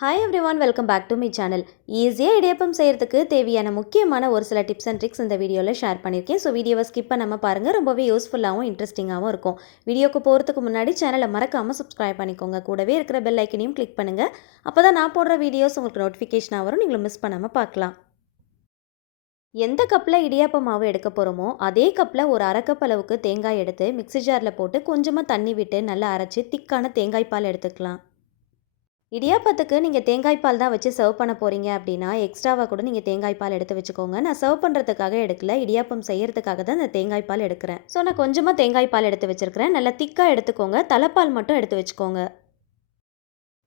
Hi everyone, welcome back to my channel. ஈஸியாக இடியப்பம் செய்கிறதுக்கு தேவையான முக்கியமான ஒரு சில டிப்ஸ் அண்ட் ட்ரிக்ஸ் இந்த வீடியோவில் ஷேர் பண்ணியிருக்கேன். ஸோ வீடியோவை ஸ்கிப் பண்ணாமல் பாருங்கள், ரொம்பவே யூஸ்ஃபுல்லாகவும் இன்ட்ரெஸ்டிங்காகவும் இருக்கும். வீடியோக்கு போகிறதுக்கு முன்னாடி சேனலை மறக்காமல் சப்ஸ்கிரைப் பண்ணிக்கோங்க. கூடவே இருக்கிற பெல் ஐக்கனையும் கிளிக் பண்ணுங்கள். அப்போ தான் நான் போடுற வீடியோஸ் உங்களுக்கு நோட்டிஃபிகேஷனாக வரும், நீங்களும் மிஸ் பண்ணாமல் பார்க்கலாம். எந்த கப்பில் இடியாப்பம் மாவு எடுக்க போகிறோமோ அதே கப்பில் ஒரு அரை கப் அளவுக்கு தேங்காய் எடுத்து மிக்ஸி ஜாரில் போட்டு கொஞ்சமாக தண்ணி விட்டு நல்லா அரைச்சி திக்கான தேங்காய் பால் எடுத்துக்கலாம். இடியாப்பத்துக்கு நீங்கள் தேங்காய் பால் தான் வச்சு சர்வ் பண்ண போகிறீங்க அப்படின்னா எக்ஸ்ட்ராவாக கூட நீங்கள் தேங்காய் பால் எடுத்து வச்சுக்கோங்க. நான் சர்வ் பண்ணுறதுக்காக எடுக்கல, இடியாப்பம் செய்யறதுக்காக தான் இந்த தேங்காய் பால் எடுக்கிறேன். ஸோ நான் கொஞ்சமாக தேங்காய் பால் எடுத்து வச்சுருக்கிறேன். நல்லா திக்காக எடுத்துக்கோங்க. தலைப்பால் மட்டும் எடுத்து வச்சுக்கோங்க.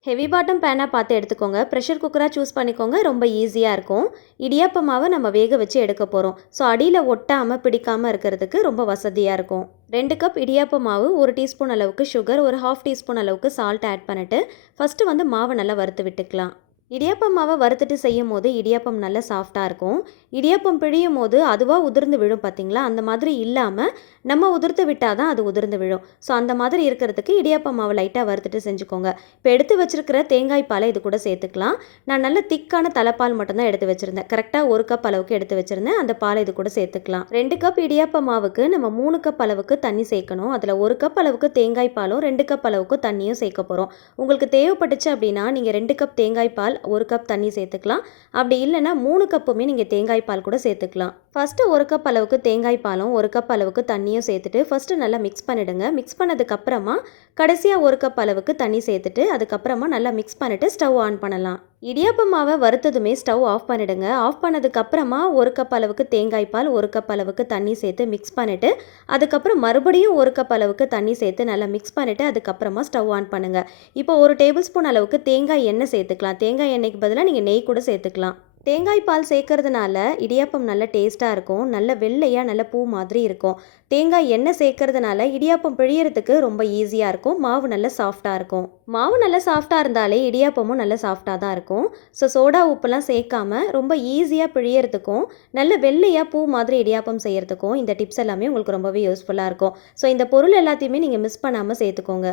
ஹெவி பாட்டம் பேனாக பார்த்து எடுத்துக்கோங்க. ப்ரெஷர் குக்கராக சூஸ் பண்ணிக்கோங்க, ரொம்ப ஈஸியாக இருக்கும். இடியாப்ப மாவை நம்ம வேக வச்சு எடுக்க போகிறோம். ஸோ அடியில் ஒட்டாமல் பிடிக்காமல் இருக்கிறதுக்கு ரொம்ப வசதியாக இருக்கும். 2 கப் இடியாப்ப மாவு, 1 டீஸ்பூன் அளவுக்கு சுகர், ஒரு 1/2 டீஸ்பூன் அளவுக்கு சால்ட் ஆட் பண்ணிவிட்டு ஃபஸ்ட்டு வந்து மாவை நல்லா வறுத்து விட்டுக்கலாம். இடியாப்பம் மாவை வறுத்துட்டு செய்யும் போது இடியாப்பம் நல்லா சாஃப்டாக இருக்கும். இடியாப்பம் பிழியும் போது அதுவாக உதிர்ந்து விழும் பார்த்தீங்களா, அந்த மாதிரி இல்லாமல் நம்ம உதிர்த்து விட்டால் தான் அது உதிர்ந்து விழும். ஸோ அந்த மாதிரி இருக்கிறதுக்கு இடியாப்பம் மாவை லைட்டாக வறுத்துட்டு செஞ்சுக்கோங்க. இப்போ எடுத்து வச்சிருக்கிற தேங்காய் பாலை இது கூட சேர்த்துக்கலாம். நான் நல்ல திக்கான தலைப்பால் மட்டும்தான் எடுத்து வச்சுருந்தேன். கரெக்டாக 1 கப் அளவுக்கு எடுத்து வச்சுருந்தேன். அந்த பாலை இது கூட சேர்த்துக்கலாம். 2 கப் இடியாப்ப மாவுக்கு நம்ம 3 கப் அளவுக்கு தண்ணி சேர்க்கணும். அதில் 1 கப் அளவுக்கு தேங்காய் பாலும் 2 கப் அளவுக்கு தண்ணியும் சேர்க்க போகிறோம். உங்களுக்கு தேவைப்பட்டுச்சு அப்படின்னா நீங்கள் 2 கப் தேங்காய் பால் 1 கப் தண்ணி சேர்த்துக்கலாம். அப்படி இல்லைன்னா 3 கப்புமே நீங்கள் தேங்காய் பால் கூட சேர்த்துக்கலாம். ஃபஸ்ட்டு 1 கப் அளவுக்கு தேங்காய் பாலும் 1 கப் அளவுக்கு தண்ணியும் சேர்த்துட்டு ஃபஸ்ட்டு நல்லா மிக்ஸ் பண்ணிவிடுங்க. மிக்ஸ் பண்ணதுக்கப்புறமா கடைசியாக 1 கப் அளவுக்கு தண்ணி சேர்த்துட்டு அதுக்கப்புறமா நல்லா மிக்ஸ் பண்ணிவிட்டு ஸ்டவ் ஆன் பண்ணலாம். இடியாப்ப மாவை வறுத்ததுமே ஸ்டவ் ஆஃப் பண்ணிவிடுங்க. ஆஃப் பண்ணதுக்கப்புறமா 1 கப் அளவுக்கு தேங்காய் பால் 1 கப் அளவுக்கு தண்ணி சேர்த்து மிக்ஸ் பண்ணிவிட்டு அதுக்கப்புறம் மறுபடியும் 1 கப் அளவுக்கு தண்ணி சேர்த்து நல்லா மிக்ஸ் பண்ணிவிட்டு அதுக்கப்புறமா ஸ்டவ் ஆன் பண்ணுங்கள். இப்போ 1 டேபிள் ஸ்பூன் அளவுக்கு தேங்காய் எண்ணெய் சேர்த்துக்கலாம். தேங்காய் எண்ணெய்க்கு பதிலாக நீங்கள் நெய் கூட சேர்த்துக்கலாம். தேங்காய் பால் சேர்க்கறதுனால இடியாப்பம் நல்ல டேஸ்ட்டாக இருக்கும். நல்ல வெள்ளையாக நல்ல பூ மாதிரி இருக்கும். தேங்காய் எண்ணெய் சேர்க்கறதுனால இடியாப்பம் பிழியறதுக்கு ரொம்ப ஈஸியாக இருக்கும். மாவு நல்ல சாஃப்டாக இருக்கும். மாவு நல்ல சாஃப்டாக இருந்தாலே இடியாப்பமும் நல்ல சாஃப்டாக தான் இருக்கும். ஸோ சோடா உப்புலாம் சேர்க்காம ரொம்ப ஈஸியாக பிழியறதுக்கும் நல்ல வெள்ளையாக பூ மாதிரி இடியாப்பம் செய்யறதுக்கும் இந்த டிப்ஸ் எல்லாமே உங்களுக்கு ரொம்பவே யூஸ்ஃபுல்லாக இருக்கும். ஸோ இந்த பொருள் எல்லாத்தையுமே நீங்கள் மிஸ் பண்ணாமல் சேர்த்துக்கோங்க.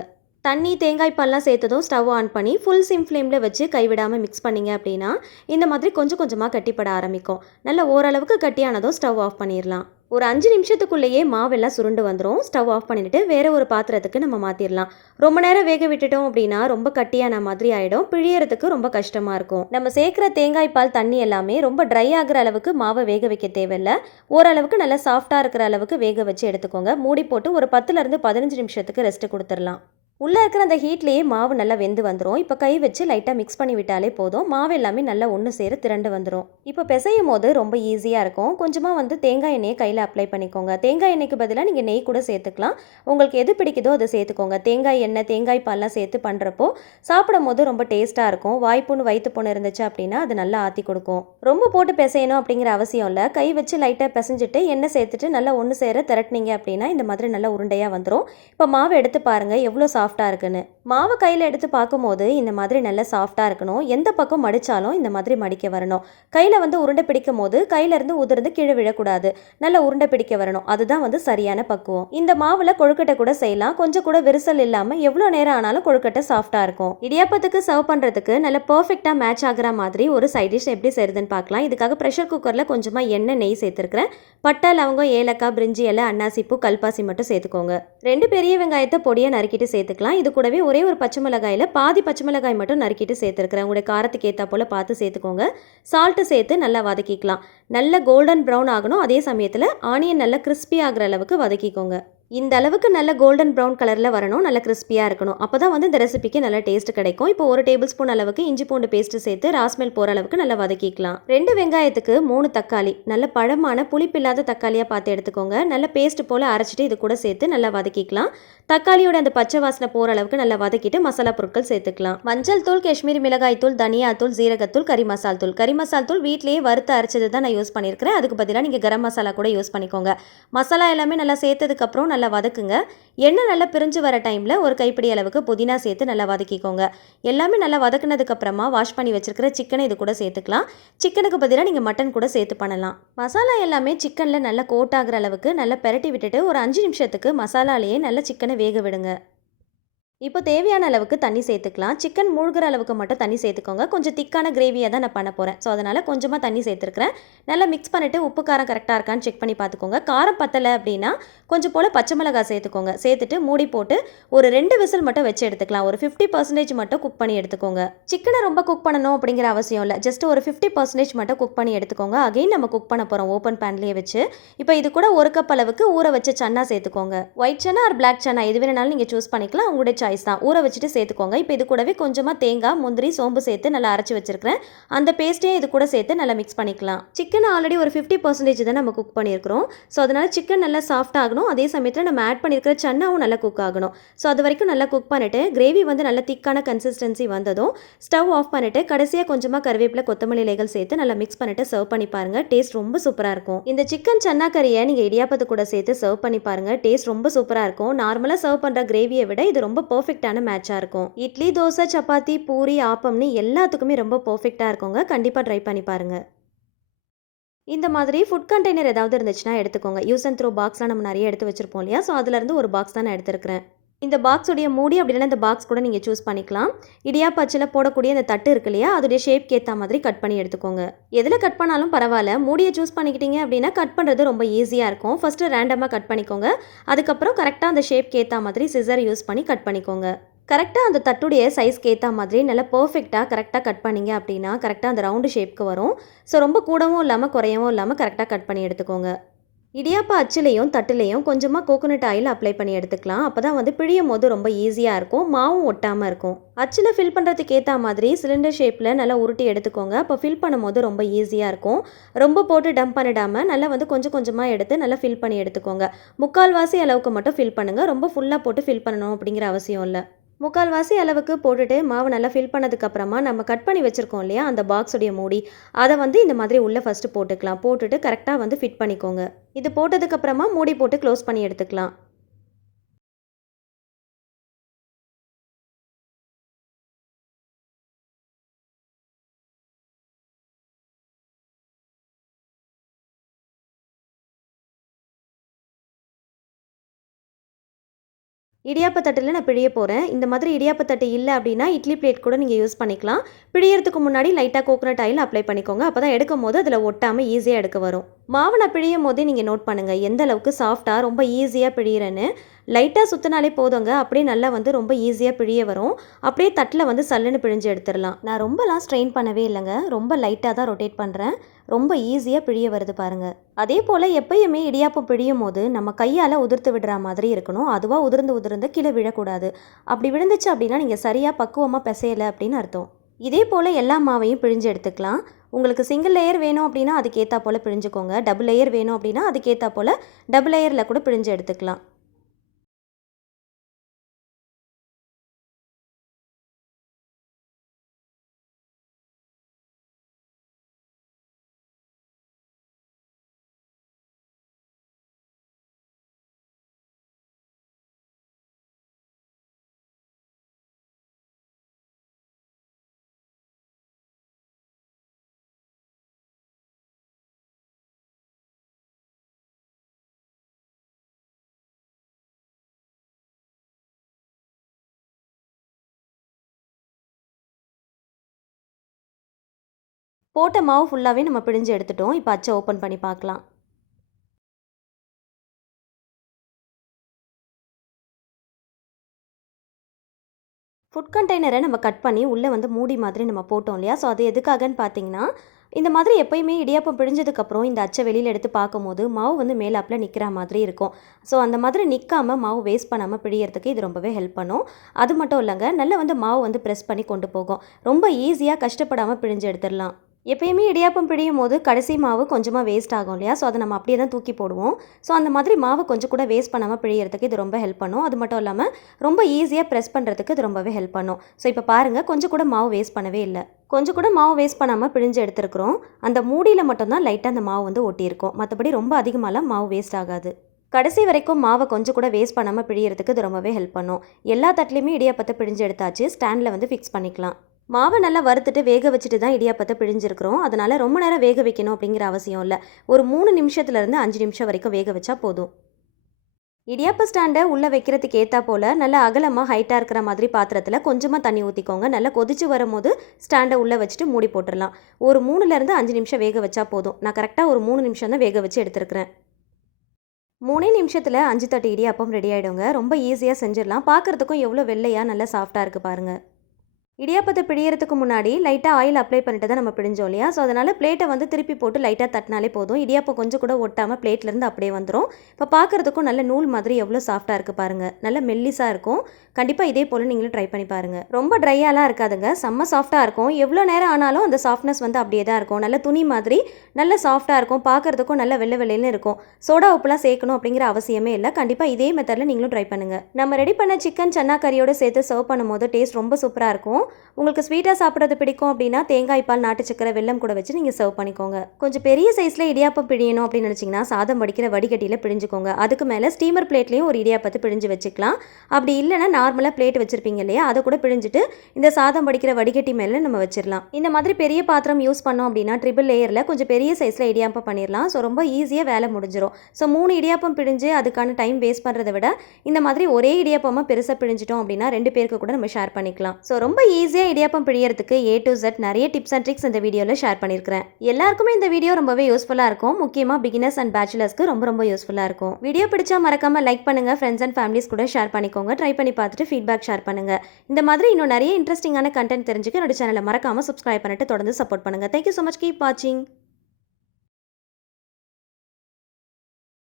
தண்ணி தேங்காய் பால்லாம் சேர்த்ததும் ஸ்டவ் ஆன் பண்ணி ஃபுல் சிம் ஃப்ளேமில் வச்சு கைவிடாமல் மிக்ஸ் பண்ணிங்க அப்படின்னா இந்த மாதிரி கொஞ்சம் கொஞ்சமாக கட்டிப்பட ஆரம்பிக்கும். நல்ல ஓரளவுக்கு கட்டியானதும் ஸ்டவ் ஆஃப் பண்ணிடலாம். ஒரு 5 நிமிஷத்துக்குள்ளேயே மாவெல்லாம் சுருண்டு வந்துடும். ஸ்டவ் ஆஃப் பண்ணிவிட்டு வேறு ஒரு பாத்திரத்துக்கு நம்ம மாற்றிடலாம். ரொம்ப நேரம் வேக விட்டுட்டோம் அப்படின்னா ரொம்ப கட்டியான மாதிரி ஆகிடும். பிழியறதுக்கு ரொம்ப கஷ்டமாக இருக்கும். நம்ம சேர்க்குற தேங்காய் பால் தண்ணி எல்லாமே ரொம்ப ட்ரை ஆகிற அளவுக்கு மாவை வேக வைக்க தேவையில்லை. ஓரளவுக்கு நல்லா சாஃப்டாக இருக்கிற அளவுக்கு வேக வச்சு எடுத்துக்கோங்க. மூடி போட்டு ஒரு 10லேருந்து 15 நிமிஷத்துக்கு ரெஸ்ட்டு கொடுத்துடலாம். உள்ளே இருக்கிற அந்த ஹீட்லேயே மாவு நல்லா வெந்து வந்துடும். இப்போ கை வச்சு லைட்டாக மிக்ஸ் பண்ணி விட்டாலே போதும். மாவு எல்லாமே நல்லா ஒன்று சேர திரண்டு வந்துடும். இப்போ பிசையும் போது ரொம்ப ஈஸியாக இருக்கும். கொஞ்சமாக வந்து தேங்காய் எண்ணெயை கையில் அப்ளை பண்ணிக்கோங்க. தேங்காய் எண்ணெய்க்கு பதிலாக நீங்கள் நெய் கூட சேர்த்துக்கலாம். உங்களுக்கு எது பிடிக்குதோ அதை சேர்த்துக்கோங்க. தேங்காய் எண்ணெய் தேங்காய் பால்லாம் சேர்த்து பண்ணுறப்போ சாப்பிடும் போது ரொம்ப டேஸ்ட்டாக இருக்கும். வாய்ப்புண்ணு வயிற்று புண்ணு இருந்துச்சு அப்படின்னா அது நல்லா ஆற்றி கொடுக்கும். ரொம்ப போட்டு பிசையணும் அப்படிங்கிற அவசியம் இல்லை. கை வச்சு லைட்டாக பிசைஞ்சிட்டு எண்ணெய் சேர்த்துட்டு நல்லா ஒன்று சேர திரட்டினீங்க அப்படின்னா இந்த மாதிரி நல்லா உருண்டையாக வந்துடும். இப்போ மாவு எடுத்து பாருங்கள் எவ்வளோ சாஃப்டாக இருக்குன்னு. மாவு கையில் எடுத்து பார்க்கும்போது இந்த மாதிரி நல்லா சாஃப்டாக இருக்கணும். எந்த பக்கம் மடித்தாலும் இந்த மாதிரி மடிக்க வரணும். கையில் வந்து உருண்டை பிடிக்கும் போது கையிலேருந்து உதிர்ந்து கீழே விழக்கூடாது. நல்லா உருண்டை பிடிக்க வரணும். அதுதான் வந்து சரியான பக்குவம். இந்த மாவில் கொழுக்கட்டை கூட செய்யலாம். கொஞ்சம் கூட விரிசல் இல்லாமல் எவ்வளோ நேரம் ஆனாலும் கொழுக்கட்டை சாஃப்டாக இருக்கும். இடியாப்பத்துக்கு சர்வ் பண்ணுறதுக்கு நல்ல பர்ஃபெக்டாக மேட்ச் ஆகிற மாதிரி ஒரு சைட் டிஷ் எப்படி செய்யுதுன்னு பார்க்கலாம். இதுக்காக ப்ரெஷர் குக்கரில் கொஞ்சமாக எண்ணெய் நெய் சேர்த்துருக்கிறேன். பட்டை லவங்கம் ஏலக்காய் பிரிஞ்சி இலை அன்னாசிப்பூ கல்பாசி மட்டும் சேர்த்துக்கோங்க. 2 பெரிய வெங்காயத்தை பொடியாக நறுக்கிட்டு சேர்த்துக்கலாம். இது கூடவே ஒரே ஒரு பச்சை மிளகாயில் பாதி பச்சை மிளகாய் மட்டும் நறுக்கிட்டு சேர்த்துருக்கிறேன். உங்களுடைய காரத்துக்கு ஏற்றா போல் பார்த்து சேர்த்துக்கோங்க. சால்ட்டு சேர்த்து நல்லா வதக்கிக்கலாம். நல்ல கோல்டன் ப்ரௌன் ஆகணும். அதே சமயத்தில் ஆனியன் நல்லா கிறிஸ்பி ஆகிற அளவுக்கு வதக்கிக்கோங்க. இந்த அளவுக்கு நல்ல கோல்டன் ப்ரௌன் கலரில் வரணும். நல்ல கிறிஸ்பியாக இருக்கணும். அப்போ தான் வந்து இந்த ரெசிபிக்கு நல்ல டேஸ்ட் கிடைக்கும். இப்போ 1 டேபிள் ஸ்பூன் அளவுக்கு இஞ்சி பூண்டு பேஸ்ட்டு சேர்த்து ராஸ்மெல் போகிற அளவுக்கு நல்லா வதக்கிக்கலாம். 2 வெங்காயத்துக்கு 3 தக்காளி, நல்ல பழமான புளிப்பில்லாத தக்காளியாக பார்த்து எடுத்துக்கோங்க. நல்ல பேஸ்ட் போல் அரைச்சிட்டு இது கூட சேர்த்து நல்லா வதக்கிக்கலாம். தக்காளியோட அந்த பச்சை வாசனை போகிற அளவுக்கு நல்லா வதக்கிட்டு மசாலா பொருட்கள் சேர்த்துக்கலாம். மஞ்சள் தூள், காஷ்மீரி மிளகாய் தூள், தனியாத்தூள், ஜீரகத்தூள், கறி மசால் தூள். கறி மசால் தூள் வீட்டிலேயே வறுத்து அரைச்சது தான் நான் யூஸ் பண்ணியிருக்கிறேன். அதுக்கு பதிலாக நீங்கள் கரம் மசாலா கூட யூஸ் பண்ணிக்கோங்க. மசாலா எல்லாமே நல்லா சேர்த்ததுக்கப்புறம் நல்லா வதக்குங்க. எண்ணெய் நல்லா பிரிஞ்சு வர டைமில் ஒரு கைப்பிடி அளவுக்கு புதினா சேர்த்து நல்லா வதக்கிக்கோங்க. எல்லாமே நல்லா வதக்குனதுக்கப்புறமா வாஷ் பண்ணி வச்சிருக்கிற சிக்கனை இது கூட சேர்த்துக்கலாம். சிக்கனுக்கு பதிலாக நீங்கள் மட்டன் கூட சேர்த்து பண்ணலாம். மசாலா எல்லாமே சிக்கனில் நல்லா கோட் ஆகிற அளவுக்கு நல்லா பெரட்டி விட்டுட்டு ஒரு 5 நிமிஷத்துக்கு மசாலாலேயே நல்லா சிக்கனை வேக விடுங்க. இப்போ தேவையான அளவுக்கு தண்ணி சேர்த்துக்கலாம். சிக்கன் மூழ்கிற அளவுக்கு மட்டும் தண்ணி சேர்த்துக்கோங்க. கொஞ்சம் திக்கான கிரேவியா தான் நான் பண்ண போறேன். ஸோ அதனால கொஞ்சமா தண்ணி சேர்த்துருக்கிறேன். நல்லா மிக்ஸ் பண்ணிட்டு உப்பு, காரம் கரெக்ட்டா இருக்கான்னு செக் பண்ணி பார்த்துக்கோங்க. காரம் பத்தல அப்படின்னா கொஞ்சம் போல பச்சை மிளகாய் சேர்த்துக்கோங்க. சேர்த்துட்டு மூடி போட்டு ஒரு 2 விசில் மட்டும் வச்சு எடுத்துக்கலாம். ஒரு 50% மட்டும் குக் பண்ணி எடுத்துக்கோங்க. சிக்கன ரொம்ப குக் பண்ணணும் அப்படிங்கிற அவசியம் இல்ல. ஜஸ்ட் ஒரு 50% மட்டும் குக் பண்ணி எடுத்துக்கோங்க. அகைன் நம்ம குக் பண்ண போறோம் ஓப்பன் பேன்லயே வச்சு. இப்போ இது கூட 1 கப் அளவுக்கு ஊற வச்ச சன்னா சேர்த்துக்கோங்க. White chana or black chana எது வேணாலும் நீங்க சூஸ் பண்ணிக்கலாம். உங்களுடைய சாய்ஸ் தான். ஊற வச்சுட்டு சேர்த்துக்கோங்க. இப்போ இது கூடவே கொஞ்சமா தேங்காய், முந்திரி, சோம்பு சேர்த்து நல்லா அரைச்சு வச்சிருக்கிறேன். அந்த பேஸ்ட்டையும் இது கூட சேர்த்து நல்லா மிக்ஸ் பண்ணிக்கலாம். சிக்கன் ஆல்ரெடி ஒரு 50% தான் நம்ம குக் பண்ணியிருக்கிறோம். ஸோ அதனால சிக்கன் நல்லா சாஃப்ட் ஆகணும். அதே சமயத்தில் நம்ம ஆட் பண்ணியிருக்கிற சன்னாவும் நல்லா குக் ஆகணும். ஸோ அது வரைக்கும் நல்லா குக் பண்ணிட்டு கிரேவி வந்து நல்ல திக்கான கன்சிஸ்டன்சி வந்ததும் ஸ்டவ் ஆஃப் பண்ணிட்டு கடைசியாக கொஞ்சமாக கருவேப்பிலை, கொத்தமல்லி இலைகள் சேர்த்து நல்லா மிக்ஸ் பண்ணிட்டு சர்வ் பண்ணி பாருங்க. டேஸ்ட் ரொம்ப சூப்பராக இருக்கும். இந்த சிக்கன் சன்னா கறியை நீங்கள் இடியாப்பத்து கூட சேர்த்து சர்வ் பண்ணி பாருங்க. டேஸ்ட் ரொம்ப சூப்பராக இருக்கும். நார்மலாக சர்வ் பண்ணுற கிரேவியை விட இது ரொம்ப பர்ஃபெக்டான மேட்சாக இருக்கும். இட்லி, தோசை, சப்பாத்தி, பூரி, ஆப்பம்னு எல்லாத்துக்குமே ரொம்ப பர்ஃபெக்டாக இருக்குங்க. கண்டிப்பாக ட்ரை பண்ணி பாருங்க. இந்த மாதிரி ஃபுட் கண்டெய்னர் ஏதாவது இருந்துச்சுன்னா எடுத்துக்கோங்க. யூஸ் அண்ட் த்ரோ பாக்ஸ்லாம் நம்ம நிறைய எடுத்து வச்சிருப்போம் இல்லையா? ஸோ அதுலேருந்து ஒரு பாக்ஸ் தான் நான் எடுத்துருக்கிறேன். இந்த பாக்ஸுடைய மூடி அப்படி இல்லைனா இந்த பாக்ஸ் கூட நீங்கள் சூஸ் பண்ணிக்கலாம். இடியாப்ப அச்சில் போடக்கூடிய இந்த தட்டு இருக்கு இல்லையா? அதோடைய ஷேப்க்கு ஏற்ற மாதிரி கட் பண்ணி எடுத்துக்கோங்க. எதில் கட் பண்ணாலும் பரவாயில்ல. மூடியை சூஸ் பண்ணிக்கிட்டீங்க அப்படின்னா கட் பண்ணுறது ரொம்ப ஈஸியாக இருக்கும். ஃபஸ்ட்டு ரேண்டமாக கட் பண்ணிக்கோங்க. அதுக்கப்புறம் கரெக்டாக அந்த ஷேப்க்கு ஏற்ற மாதிரி சிசர் யூஸ் பண்ணி கட் பண்ணிக்கோங்க. கரெக்டாக அந்த தட்டுடைய சைஸ்க்கு ஏற்ற மாதிரி நல்லா பர்ஃபெக்டாக கரெக்டாக கட் பண்ணிங்க அப்படின்னா கரெக்டாக அந்த ரவுண்டு ஷேப்க்கு வரும். ஸோ ரொம்ப கூடவும் இல்லாமல் குறையவும் இல்லாமல் கரெக்டாக கட் பண்ணி எடுத்துக்கோங்க. இடியாப்ப அச்சுலேயும் தட்டுலேயும் கொஞ்சமாக கோகோனட் ஆயில் அப்ளை பண்ணி எடுத்துக்கலாம். அப்போ தான் வந்து பிழியும் போது ரொம்ப ஈஸியாக இருக்கும். மாவும் ஒட்டாமல் இருக்கும். அச்சில் ஃபில் பண்ணுறதுக்கு ஏற்ற மாதிரி சிலிண்டர் ஷேப்பில் நல்லா உருட்டி எடுத்துக்கோங்க. அப்போ ஃபில் பண்ணும்போது ரொம்ப ஈஸியாக இருக்கும். ரொம்ப போட்டு டம்ப் பண்ணிடாமல் நல்லா வந்து கொஞ்சம் கொஞ்சமாக எடுத்து நல்லா ஃபில் பண்ணி எடுத்துக்கோங்க. முக்கால்வாசி அளவுக்கு மட்டும் ஃபில் பண்ணுங்கள். ரொம்ப ஃபுல்லாக போட்டு ஃபில் பண்ணணும் அப்படிங்கிற அவசியம் இல்லை. முக்கால்வாசி அளவுக்கு போட்டுட்டு மாவு நல்லா ஃபில் பண்ணதுக்கப்புறமா நம்ம கட் பண்ணி வச்சுருக்கோம் இல்லையா அந்த பாக்ஸுடைய மூடி, அதை வந்து இந்த மாதிரி உள்ளே ஃபஸ்ட்டு போட்டுக்கலாம். போட்டுட்டு கரெக்டாக வந்து ஃபிட் பண்ணிக்கோங்க. இது போட்டதுக்கப்புறமா மூடி போட்டு க்ளோஸ் பண்ணி எடுத்துக்கலாம். இடியாப்ப தட்டில் நான் பிழிய போகிறேன். இந்த மாதிரி இடியாப்ப தட்டு இல்லை அப்படின்னா இட்லி பிளேட் கூட நீங்கள் யூஸ் பண்ணிக்கலாம். பிழியறதுக்கு முன்னாடி லைட்டாக கோகோனட் ஆயில் அப்ளை பண்ணிக்கோங்க. அப்போ தான் எடுக்கும் போது அதில் ஒட்டாமல் ஈஸியாக எடுக்க வரும். மாவு நான் பிழியும் போதே நீங்கள் நோட் பண்ணுங்கள் எந்த அளவுக்கு சாஃப்டாக ரொம்ப ஈஸியாக பிழியிறேன்னு. லைட்டாக சுற்றினாலே போதுங்க. அப்படியே நல்லா வந்து ரொம்ப ஈஸியாக பிழிய வரும். அப்படியே தட்டில் வந்து சல்லுன்னு பிழிஞ்சு எடுத்துடலாம். நான் ரொம்பலாம் ஸ்ட்ரெயின் பண்ணவே இல்லைங்க. ரொம்ப லைட்டாக தான் ரொட்டேட் பண்ணுறேன். ரொம்ப ஈஸியாக பிழிய வருது பாருங்கள். அதே போல் எப்பயுமே இடியாப்பம் பிழியும் போது நம்ம கையால் உதிர்த்து விடுற மாதிரி இருக்கணும். அதுவாக உதிர்ந்து உதிர்ந்து கீழே விழக்கூடாது. அப்படி விழுந்துச்சு அப்படின்னா நீங்கள் சரியாக பக்குவமாக பிசையலை அப்படின்னு அர்த்தம். இதே போல் எல்லா மாவையும் பிழிஞ்சு எடுத்துக்கலாம். உங்களுக்கு சிங்கிள் லேயர் வேணும் அப்படின்னா அதுக்கேற்றா போல் பிழிஞ்சுக்கோங்க. டபுள் லேயர் வேணும் அப்படின்னா அதுக்கேற்றா போல் டபுள் லேயரில் கூட பிழிஞ்சு எடுத்துக்கலாம். போட்ட மாவு ஃபுல்லாகவே நம்ம பிழிஞ்சு எடுத்துட்டோம். இப்போ அச்சை ஓப்பன் பண்ணி பார்க்கலாம். ஃபுட் கண்டெய்னரை நம்ம கட் பண்ணி உள்ளே வந்து மூடி மாதிரி நம்ம போட்டோம் இல்லையா? ஸோ அது எதுக்காகன்னு பார்த்தீங்கன்னா, இந்த மாதிரி எப்பயுமே இடியாப்பம் பிழிஞ்சதுக்கப்புறம் இந்த அச்சை வெளியில் எடுத்து பார்க்கும்போது மாவு வந்து மேலாப்பில் நிற்கிற மாதிரி இருக்கும். ஸோ அந்த மாதிரி நிற்காமல் மாவு வேஸ்ட் பண்ணாமல் பிழியறதுக்கு இது ரொம்பவே ஹெல்ப் பண்ணும். அது மட்டும் இல்லைங்க, நல்லா வந்து மாவு வந்து ப்ரெஸ் பண்ணி கொண்டு போகும். ரொம்ப ஈஸியாக கஷ்டப்படாமல் பிழிஞ்சு எடுத்துடலாம். எப்பயுமே இடியாப்பம் பிழியும் போது கடைசி மாவு கொஞ்சமாக வேஸ்ட் ஆகும் இல்லையா? ஸோ அதை நம்ம அப்படியே தான் தூக்கி போடுவோம். ஸோ அந்த மாதிரி மாவு கொஞ்சம் கூட வேஸ்ட் பண்ணாமல் பிழியறதுக்கு இது ரொம்ப ஹெல்ப் பண்ணும். அது மட்டும் இல்லாமல் ரொம்ப ஈஸியாக ப்ரெஸ் பண்ணுறதுக்கு இது ரொம்பவே ஹெல்ப் பண்ணும். ஸோ இப்போ பாருங்கள், கொஞ்சம் கூட மாவு வேஸ்ட் பண்ணவே இல்லை. கொஞ்சம் கூட மாவு வேஸ்ட் பண்ணாமல் பிழிஞ்சு எடுத்துருக்குறோம். அந்த மூடியில் மட்டும்தான் லைட்டாக அந்த மாவு வந்து ஒட்டியிருக்கும். மற்றபடி ரொம்ப அதிகமாகலாம் மாவு வேஸ்ட் ஆகாது. கடைசி வரைக்கும் மாவை கொஞ்சம் கூட வேஸ்ட் பண்ணாமல் பிழியறதுக்கு இது ரொம்பவே ஹெல்ப் பண்ணும். எல்லா தட்டுலையுமே இடியாப்பத்தை பிழிஞ்சு எடுத்தாச்சு. ஸ்டாண்டில் வந்து ஃபிக்ஸ் பண்ணிக்கலாம். மாவை நல்லா வறுத்துட்டு வேக வச்சுட்டு தான் இடியாப்பத்தை பிழிஞ்சிருக்கிறோம். அதனால் ரொம்ப நேரம் வேக வைக்கணும் அப்படிங்கிற அவசியம் இல்லை. ஒரு 3 நிமிஷத்துலேருந்து 5 நிமிஷம் வரைக்கும் வேக வச்சா போதும். இடியாப்ப ஸ்டாண்டை உள்ளே வைக்கிறதுக்கு ஏற்றா போல் நல்லா அகலமாக ஹைட்டாக இருக்கிற மாதிரி பாத்திரத்தில் கொஞ்சமாக தண்ணி ஊற்றிக்கோங்க. நல்லா கொதிச்சு வரும்போது ஸ்டாண்டை உள்ளே வச்சுட்டு மூடி போட்டுடலாம். ஒரு 3லேருந்து 5 நிமிஷம் வேக வச்சா போதும். நான் கரெக்டாக ஒரு 3 நிமிஷம் தான் வேக வச்சு எடுத்துருக்கிறேன். 3 நிமிஷத்தில் 5 தட்டு இடியாப்பம் ரெடி ஆகிடுங்க. ரொம்ப ஈஸியாக செஞ்சிடலாம். பார்க்குறதுக்கும் எவ்வளோ வெள்ளையாக நல்லா சாஃப்டாக இருக்குது பாருங்கள். இடியாப்பத்தை பிழியறதுக்கு முன்னாடி லைட்டாக ஆயில் அப்ளை பண்ணிட்டு தான் நம்ம பிழிஞ்சோம் இல்லையா? ஸோ அதனால் பிளேட்டை வந்து திருப்பி போட்டு லைட்டாக தட்டினாலே போதும். இடியாப்பம் கொஞ்சம் கூட ஒட்டாமல் பிளேட்லேருந்து அப்படியே வந்துடும். இப்போ பார்க்குறதுக்கும் நல்ல நூல் மாதிரி எவ்வளோ சாஃப்டாக இருக்குது பாருங்கள். நல்ல மெல்லிஸாக இருக்கும். கண்டிப்பாக இதே போல் நீங்களும் ட்ரை பண்ணி பாருங்கள். ரொம்ப ட்ரையாலாம் இருக்காதுங்க. செம்ம சாஃப்டாக இருக்கும். எவ்வளோ நேரம் ஆனாலும் அந்த சாஃப்ட்னஸ் வந்து அப்படியே தான் இருக்கும். நல்ல துணி மாதிரி நல்ல சாஃப்டாக இருக்கும். பார்க்குறதுக்கும் நல்ல வெள்ளை வெள்ளைன்னு இருக்கும். சோடா உப்புலாம் சேர்க்கணும் அப்படிங்கிற அவசியமே இல்லை. கண்டிப்பாக இதே மெத்தடில் நீங்களும் ட்ரை பண்ணுங்கள். நம்ம ரெடி பண்ண சிக்கன் சன்னா கறியோடு சேர்த்து சர்வ் பண்ணும்போது டேஸ்ட் ரொம்ப சூப்பராக இருக்கும். உங்களுக்கு ஸ்வீட்டாக சாப்பிட்றது பிடிக்கும் அப்படின்னா தேங்காய் பால், நாட்டு சக்கரை, வெல்லம் கூட வச்சு நீங்கள் சர்வ் பண்ணிக்கோங்க. கொஞ்சம் பெரிய சைஸில் இடியாப்பம் பிழியணும் அப்படின்னு நினச்சிங்கன்னா சாதம் வடிக்கிற வடிகட்டியில் பிழிஞ்சுக்கோங்க. அதுக்கு மேலே ஸ்டீமர் பிளேட்லேயும் ஒரு இடியாப்பத்தை பிழிஞ்சு வச்சுக்கலாம். அப்படி இல்லைன்னா நார்மலாக பிளேட் வச்சுருப்பீங்க இல்லையா, அதை கூட பிழிஞ்சிட்டு இந்த சாதம் வடிக்கிற வடிகட்டி மேலே நம்ம வச்சிடலாம். இந்த மாதிரி பெரிய பாத்திரம் யூஸ் பண்ணோம் அப்படின்னா ட்ரிபிள் லேயரில் கொஞ்சம் பெரிய சைஸில் இடியாப்பம் பண்ணிடலாம். ஸோ ரொம்ப ஈஸியாக வேலை முடிஞ்சிடும். ஸோ 3 இடியாப்பம் பிழிஞ்சு அதுக்கான டைம் வேஸ்ட் பண்ணுறதை விட இந்த மாதிரி ஒரே இடியாப்பமாக பெருசாக பிழிஞ்சிட்டோம் அப்படின்னா 2 பேருக்கு கூட நம்ம ஷேர் பண்ணிக்கலாம். ஸோ ரொம்ப ஈஸியாக இடியாப்பம் பிழியறதுக்கு A to Z நிறைய டிப்ஸ் அண்ட் ட்ரிக்ஸ் இந்த வீடியோவில் ஷேர் பண்ணியிருக்கிறேன். எல்லாருக்குமே இந்த வீடியோ ரொம்பவே யூஸ்ஃபுல்லாக இருக்கும். முக்கியமாக பிகினர்ஸ் அண்ட் பேச்சுலர்ஸ்க்கு ரொம்ப ரொம்ப யூஸ்ஃபுல்லாக இருக்கும். வீடியோ பிடிச்சா மறக்காம லைக் பண்ணுங்க. ஃப்ரெண்ட்ஸ் அண்ட் ஃபேமிலிஸ் கூட ஷேர் பண்ணிக்கோங்க. ட்ரை பண்ணி பார்த்துட்டு ஃபீட்பேக் ஷேர் பண்ணுங்க. இந்த மாதிரி இன்னும் நிறைய இன்ட்ரெஸ்டிங்கான கண்டென்ட் தெரிஞ்சுக்க என்னோட சேனலை மறக்காம சப்ஸ்கிரைப் பண்ணிட்டு தொடர்ந்து சப்போர்ட் பண்ணுங்க. Thank you so much. கீப் வாட்சிங்.